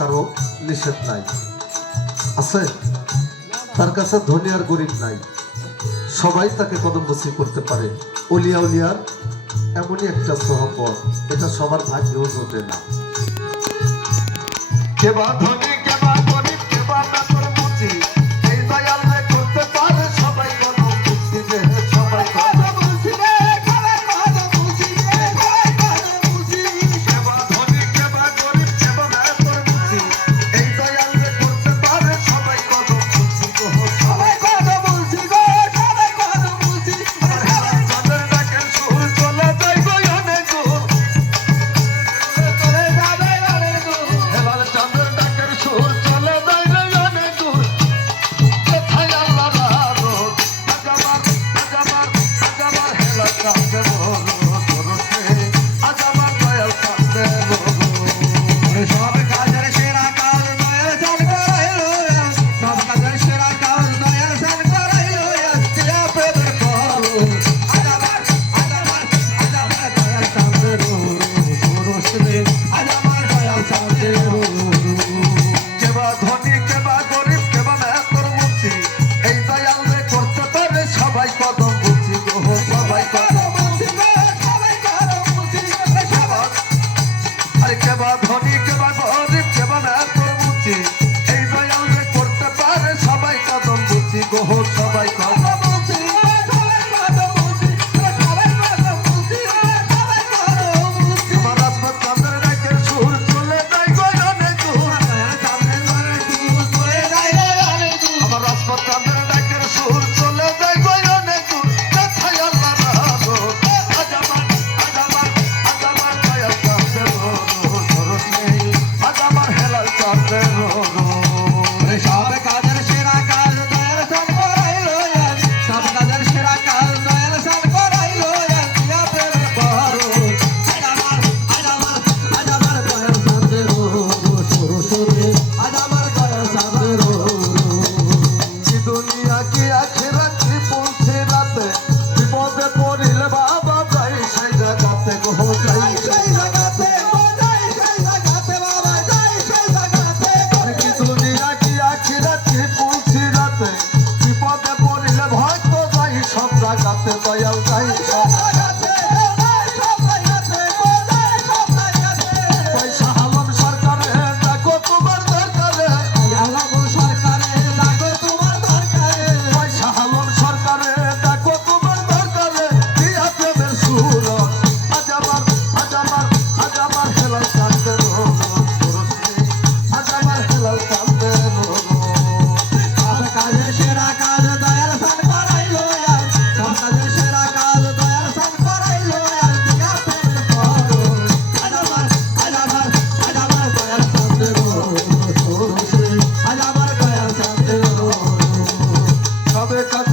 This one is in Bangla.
কারো নিষেধ নাই। আছে তার কাছে ধনী আর গরিব নাই, সবাই তাকে কদমবুসি করতে পারে। অলিয়া উলিয়ার এমনই একটা সহবত, এটা সবার ভাগ্যেও জোটে না। কেবা ধনী কেবা গরিব কেবা বেতর মুচি, এই দয়াল রে করতে পারে সবাই কদমবুসি রে, সবাই কদমবুসি রে, সবাই কদমবুসি রে, সবাই কদমবুসি। কেবা ধনী কেবা গরিব কেবা বেতর মুচি, এই দয়াল রে করতে পারে সবাই কদমবুসি গো, সবাই কদমবুসি গো, সবাই কদমবুসি। চাঁদের ডাকের সুর চলে যায় গো অনেক দূর, চলে যাবে অনেক দূর। এবার চাঁদের ডাকের সুর চলে যায় রে অনেক দূর, কোথায় আল্লাহর আরশ, আজ আমার হেলা কাঁদে বলো তোরসে, আজ আমার দয়াল কাঁদে বলো। সব কাজের সেরা কাজ দয়াল চান করাইলো, সব কাজের সেরা কাজ দয়াল চান করাইলো, আজকে প্রেমের করো, আজ আমার দয়াল কাঁদে বলো তোরসে, আজ আমার দয়াল কাঁদে বলো। কেবা ধনী কেবা গরিব কেবা মেহতর মুচি, এই দয়াল রে করতে পারে সবাই কদমবুসি গো, সবাই কদমবুসি গো, সবাই কদমবুসি রে, সবাই। আরে কেবা ধনী কেবা গরিব কেবা মেহতর মুচি, এই দয়াল রে করতে পারে সবাই কদমবুসি গো, সবাই কদমবুসি রে, সবাই কদমবুসি রে, সবাই কদমবুসি রে, সবাই কদমবুসি। আমার রাসমাত চাঁদের ডাকের সুর চলে যায় গো অনেক দূর, চাঁদের ডাকের সুর চলে যায় রে অনেক দূর। আমার রাসমাত চাঁদের ডাকের সুর চলে যায় গো অনেক দূর, কোথায় আল্লাহর আরশ, আজ আমার দয়াল কাঁদে বলো তোরসে, আজ আমার হেলাল কাঁদে বলো। সব কাজের সেরা কাজ দয়াল চান করাইলো, সব কাজের সেরা কাজ দয়াল চান করাইলো, দিয়া প্রেমের করো, আজ আমার দয়াল কাঁদে বলো তোরসে, আজ আমার দয়াল কাঁদে বলো। কি দুনিয়া কি আখিরাত কি পৌঁছে রাতে, বিপদে পড়িলে বাবা যাই সেই জায়গাতে গো, যাই সেই জায়গাতে গো, যাই সেই জায়গাতে বাবা, যাই সেই জায়গাতে। আরে কি দুনিয়া কি আখিরাত কি পৌঁছে রাতে, বিপদে পড়িলে ভয় তো যাই সব জায়গাতে, দয়াল যাই সব জায়গাতে, যাই সব জায়গাতে গো, যাই সব জায়গাতে। পয়সা আলম সরকারে ডাকো তোমার দরকারে, আলম সরকারে ডাকো তোমার দরকারে, পয়সা আলম সরকারে ডাকো তোমার দরকারে, দিয়া প্রেমের সুর, আজ আমার হেলাল কাঁদে বলো তোরসে, আজ আমার হেলাল কাঁদে বলো। সব কাজের সেরা কাজ দয়াল চান করাইলো, সব কাজের সেরা কাজ দয়াল চান করাইলো, দিয়া প্রেমের করো, আজ আমার দয়াল কাঁদে বলো তোরসে, আজ আমার দয়াল কাঁদে বলো। সবে কাজ